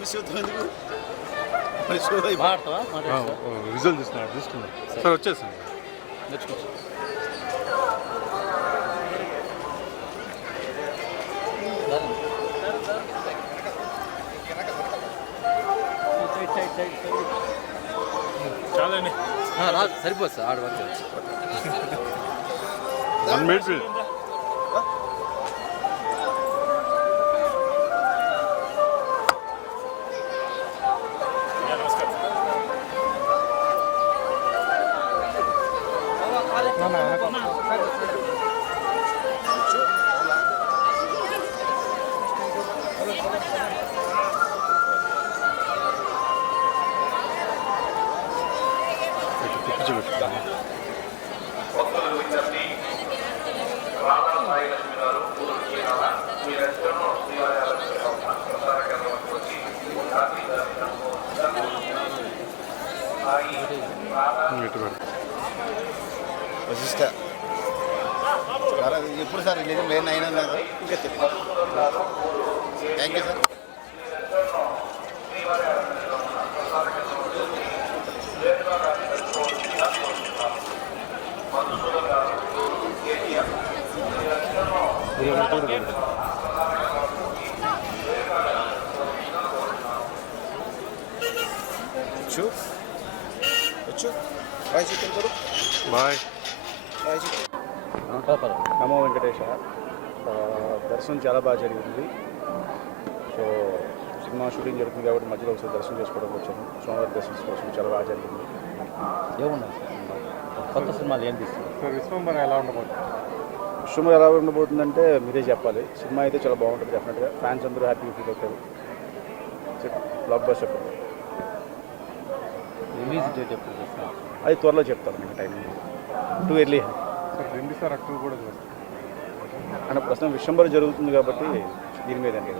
Miss అవుతుంది. Result తీసుకున్నాను sir వచ్చేసాను చాలండి సరిపోదు సార్ ఆడ వరకు 1 minute. వశిష్ట ఎప్పుడు సార్ రిలీజ్ లేని అయినా ఇంకా తెలియదు. Thank you sir. బాయ్ చెప్పారు. బాయ్. నమో వెంకటేశ. దర్శనం చాలా బాగా జరిగింది. సో సినిమా షూటింగ్ జరుగుతుంది కాబట్టి మధ్యలో ఒకసారి దర్శనం చేసుకోవడానికి వచ్చాను. సోమవారం దర్శనం కోసం చాలా బాగా జరిగింది. ఏమున్నాయి కొత్త సినిమాలు ఏం తీస్తుంది సార్ విశ్వంబర ఎలా ఉండబోతుంది? విశ్వం ఎలా ఉండబోతుందంటే మీరే చెప్పాలి. సినిమా అయితే చాలా బాగుంటుంది డెఫినెట్గా. ఫ్యాన్స్ అందరూ హ్యాపీగా ఫీల్ అవుతారు. Block buster. రిలీజ్ డేట్ ఎప్పుడు చేస్తారు? అది త్వరలో చెప్తాను మీకు time. Too early sir 2 October కూడా చూస్తాను అంటే ప్రస్తుతం విశ్వంబర జరుగుతుంది కాబట్టి దీని మీద అంటే